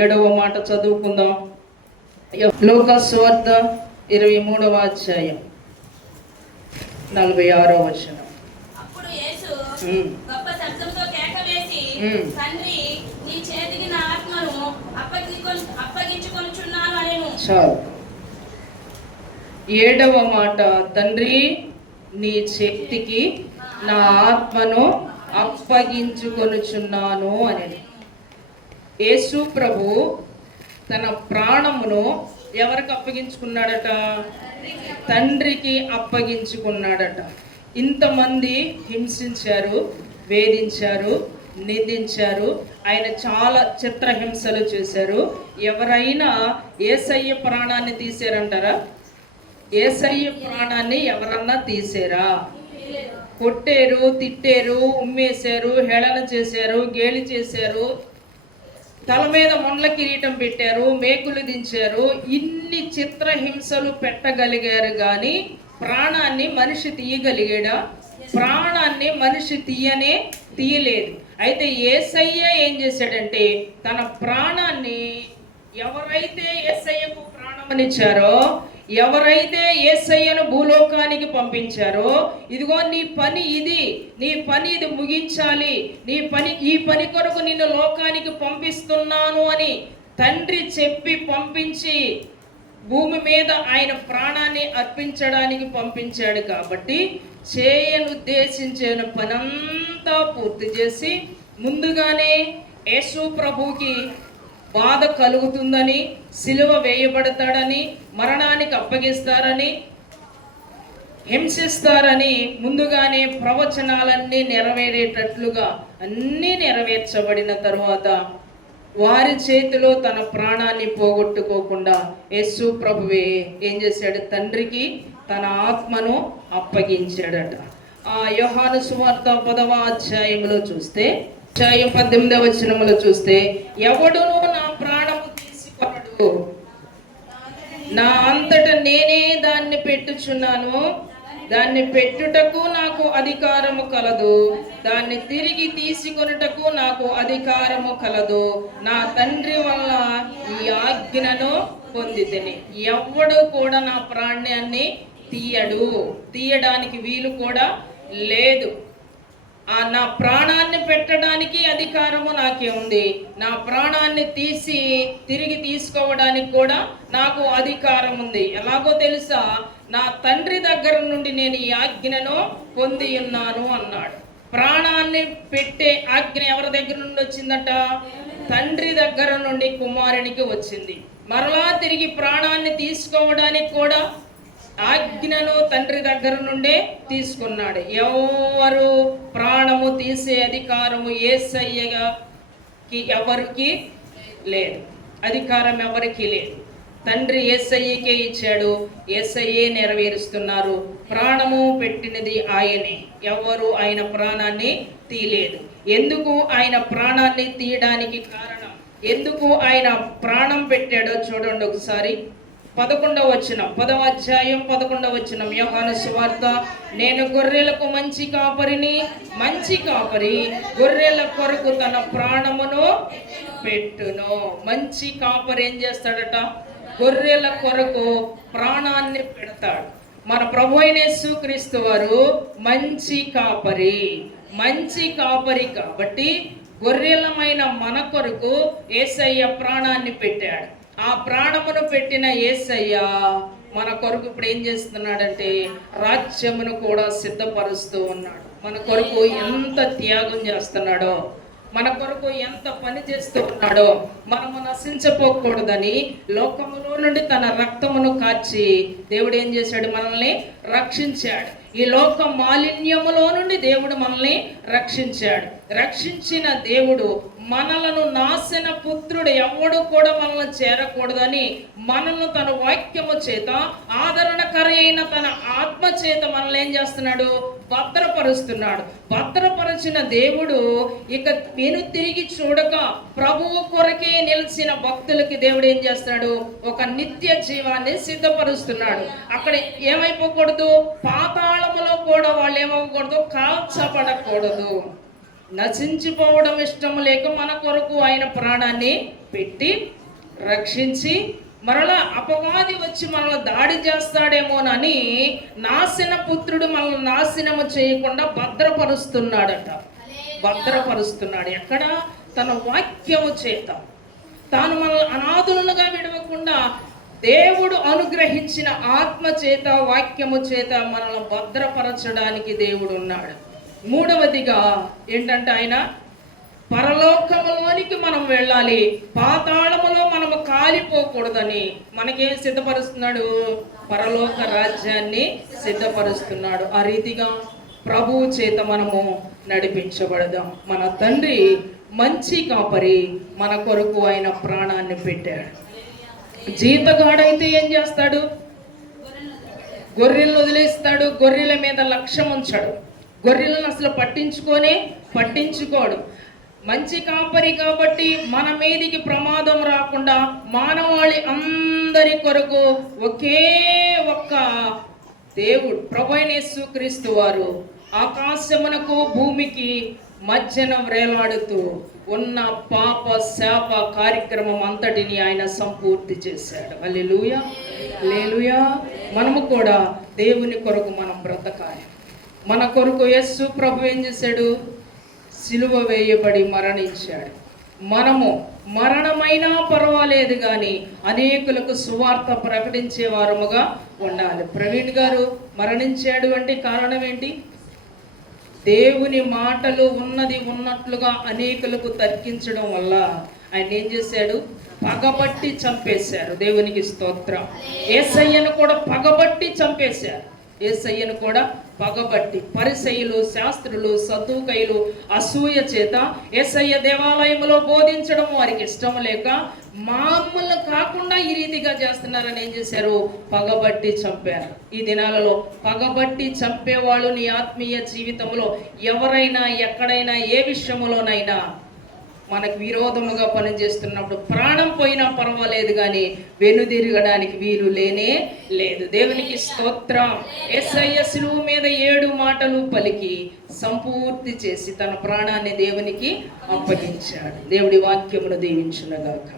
7వ మాట చదువుకుందాం. లూకా సువార్త 23వ అధ్యాయం 46వ వచనం. అప్పుడు యేసు గొప్ప శబ్దంతో కేక వేసి, తండ్రి, నీ చేతికి నా ఆత్మను అప్పగించుకొనుచున్నాను అనెను. చాలు. 7వ మాట, తండ్రి నీ చేతికి నా ఆత్మను అప్పగించుకొనుచున్నాను అని. యేసు ప్రభు తన ప్రాణమును ఎవరికి అప్పగించుకున్నాడట? తండ్రికి అప్పగించుకున్నాడట. ఇంతమంది హింసించారు, వేధించారు, నిందించారు, ఆయన చాలా చిత్రహింసలు చేశారు. ఎవరైనా యేసయ్య ప్రాణాన్ని తీశారంటారా? యేసయ్య ప్రాణాన్ని ఎవరన్నా తీసారా? కొట్టారు, తిట్టారు, ఉమ్మేశారు, హేళన చేశారు, గేలి చేశారు, తల మీద మొండ్ల కిరీటం పెట్టారు, మేకులు దించారు, ఇన్ని చిత్రహింసలు పెట్టగలిగారు. కానీ ప్రాణాన్ని మనిషి తీయగలిగాడా? ప్రాణాన్ని మనిషి తీయలేదు. అయితే యేసయ్య ఏం చేశాడంటే, తన ప్రాణాన్ని ఎవరైతే యేసయ్యకు ప్రాణమనిచ్చారో, ఎవరైతే యేసయ్యను భూలోకానికి పంపించారో, ఇదిగో నీ పని ఇది ముగించాలి, ఈ పని కొరకు నిన్ను లోకానికి పంపిస్తున్నాను అని తండ్రి చెప్పి పంపించి భూమి మీద ఆయన ప్రాణాన్ని అర్పించడానికి పంపించాడు. కాబట్టి చేయనుద్దేశించిన పనంతా పూర్తి చేసి, ముందుగానే యేసు ప్రభుకి బాధ కలుగుతుందని, సిలువ వేయబడతాడని, మరణానికి అప్పగిస్తారని, హింసిస్తారని ముందుగానే ప్రవచనాలన్నీ నెరవేరేటట్లుగా అన్నీ నెరవేర్చబడిన తరువాత వారి చేతిలో తన ప్రాణాన్ని పోగొట్టుకోకుండా యేసు ప్రభువే ఏం చేశాడు? తండ్రికి తన ఆత్మను అప్పగించాడట. యోహాను సువార్త 10వ అధ్యాయంలో చూస్తే, అధ్యాయం 18వ వచనములో చూస్తే, ఎవడును నా ప్రాణము తీసుకొనడు, నా అంతట నేనే దాన్ని పెట్టుచున్నాను, దాన్ని పెట్టుటకు నాకు అధికారము కలదు, దాన్ని తిరిగి తీసుకొనుటకు నాకు అధికారము కలదు, నా తండ్రి వల్ల ఈ ఆజ్ఞను పొందితిని. ఎవడు కూడా నా ప్రాణాన్ని తీయడానికి వీలు కూడా లేదు. నా ప్రాణాన్ని పెట్టడానికి అధికారము నాకే ఉంది, నా ప్రాణాన్ని తీసి తిరిగి తీసుకోవడానికి కూడా నాకు అధికారం ఉంది. ఎలాగో తెలుసా? నా తండ్రి దగ్గర నుండి నేను ఈ ఆజ్ఞను పొంది ఉన్నాను అన్నాడు. ప్రాణాన్ని పెట్టే ఆజ్ఞ ఎవరి దగ్గర నుండి వచ్చిందట? తండ్రి దగ్గర నుండి కుమారునికి వచ్చింది. మరలా తిరిగి ప్రాణాన్ని తీసుకోవడానికి కూడా ఆజ్ఞను తండ్రి దగ్గర నుండే తీసుకున్నాడు. ఎవరు ప్రాణము తీసే అధికారము యేసయ్యకి ఎవరికి లేదు. అధికారం ఎవరికి లేదు. తండ్రి యేసయ్యకే ఇచ్చాడు, యేసయ్యే నెరవేరుస్తున్నారు. ప్రాణము పెట్టినది ఆయనే. ఎవరు ఆయన ప్రాణాన్ని తీయలేదు. ఎందుకు ఆయన ప్రాణాన్ని తీయడానికి కారణం, ఎందుకు ఆయన ప్రాణం పెట్టాడో చూడండి ఒకసారి. 11వ వచనం, 10వ అధ్యాయం 11వ వచనం, యోహాను సువార్త. నేను గొర్రెలకు మంచి కాపరి గొర్రెల కొరకు తన ప్రాణమును పెట్టును. మంచి కాపరి ఏం చేస్తాడట? గొర్రెల కొరకు ప్రాణాన్ని పెడతాడు. మన ప్రభు అయిన యేసుక్రీస్తు వారు మంచి కాపరి కాబట్టి గొర్రెలమైన మన కొరకు యేసయ్య ప్రాణాన్ని పెట్టాడు. ఆ ప్రాణమును పెట్టిన యేసయ్య మన కొరకు ఇప్పుడు ఏం చేస్తున్నాడంటే, రాజ్యమును కూడా సిద్ధపరుస్తూ ఉన్నాడు. మన కొరకు ఎంత త్యాగం చేస్తున్నాడో, మన కొరకు ఎంత పని చేస్తూ ఉన్నాడో. మనము నశించపోకూడదని లోకములో నుండి తన రక్తమును కార్చి దేవుడు ఏం చేశాడు? మనల్ని రక్షించాడు. ఈ లోక మాలిన్యములో నుండి దేవుడు మనల్ని రక్షించాడు. రక్షించిన దేవుడు మనలను నాశన పుత్రుడు ఎవడు కూడా మనల్ని చేరకూడదని మనల్ని తన వాక్యము చేత, ఆదరణకరైన తన ఆత్మ చేత మనల్ని ఏం చేస్తున్నాడు? భద్రపరుస్తున్నాడు. భద్రపరిచిన దేవుడు ఇక తిరిగి చూడక ప్రభువు కొరకే నిలిచిన భక్తులకి దేవుడు ఏం చేస్తున్నాడు? ఒక నిత్య జీవాన్ని సిద్ధపరుస్తున్నాడు. అక్కడ ఏమైపోకూడదు? పాతాళములో కూడా వాళ్ళు ఏమవ్వకూడదు? కాల్చబడకూడదు. నశించిపోవడం ఇష్టం లేక మన కొరకు ఆయన ప్రాణాన్ని పెట్టి రక్షించి మరలా అపవాది వచ్చి మనల్ని దాడి చేస్తాడేమోనని నాశన పుత్రుడు మనల్ని నాశనము చేయకుండా భద్రపరుస్తున్నాడట. భద్రపరుస్తున్నాడు ఎక్కడ? తన వాక్యము చేత. తాను మనల్ని అనాథులుగా విడవకుండా దేవుడు అనుగ్రహించిన ఆత్మ చేత, వాక్యము చేత మనల్ని భద్రపరచడానికి దేవుడు ఉన్నాడు. మూడవదిగా ఏంటంటే ఆయన పరలోకములోనికి మనం వెళ్ళాలి, పాతాళములో మనము కాలిపోకూడదని మనకేం సిద్ధపరుస్తున్నాడు? పరలోక రాజ్యాన్ని సిద్ధపరుస్తున్నాడు. ఆ రీతిగా ప్రభువు చేత మనము నడిపించబడదాం. మన తండ్రి మంచి కాపరి, మన కొరకు ఆయన ప్రాణాన్ని పెట్టాడు. జీతగాడైతే ఏం చేస్తాడు? గొర్రెలను వదిలేస్తాడు. గొర్రెల మీద లక్ష్యం ఉంచాడు. గొర్రెలను అసలు పట్టించుకోడు. మంచి కాపరి కాబట్టి మన మీదికి ప్రమాదం రాకుండా మానవాళి అందరి కొరకు ఒకే ఒక్క దేవుడు ప్రభువైన యేసుక్రీస్తు వారు ఆకాశమునకు భూమికి మధ్యన వ్రేలాడుతూ ఉన్న పాప శాప కార్యక్రమం అంతటిని ఆయన సంపూర్తి చేశాడు. హల్లెలూయా, హల్లెలూయా. మనము కూడా దేవుని కొరకు మనం బ్రతకాలి. మన కొరకు యేసు ప్రభు ఏం చేశాడు? సిలువ వేయబడి మరణించాడు. మనము మరణమైనా పర్వాలేదు కానీ అనేకులకు సువార్త ప్రకటించే వారముగా ఉండాలి. ప్రవీణ్ గారు మరణించాడు అంటే కారణం ఏంటి? దేవుని మాటలు ఉన్నది ఉన్నట్లుగా అనేకులకు తర్కించడం వల్ల ఆయన ఏం చేశాడు? పగబట్టి చంపేశారు. దేవునికి స్తోత్రం. యేసయ్యను కూడా పగబట్టి చంపేశారు. యేసయ్యను కూడా పగబట్టి పరిసయ్యులు, శాస్త్రులు, సద్దూకయ్యులు అసూయ చేత యేసయ్య దేవాలయంలో బోధించడం వారికి ఇష్టం లేక మామూలు కాకుండా ఈ రీతిగా చేస్తున్నారని ఏం చేశారు? పగబట్టి చంపారు. ఈ దినాలలో పగబట్టి చంపేవాళ్ళు నీ ఆత్మీయ జీవితంలో ఎవరైనా ఎక్కడైనా ఏ విషయంలోనైనా మనకు విరోధముగా పనిచేస్తున్నప్పుడు ప్రాణం పోయినా పర్వాలేదు కానీ వెనుదిరగడానికి వీలు లేనే లేదు. దేవునికి స్తోత్రం. యేసయ్య సిలువ మీద 7 మాటలు పలికి సంపూర్తి చేసి తన ప్రాణాన్ని దేవునికి అప్పగించాడు. దేవుడి వాక్యమును దీవించునుగాక.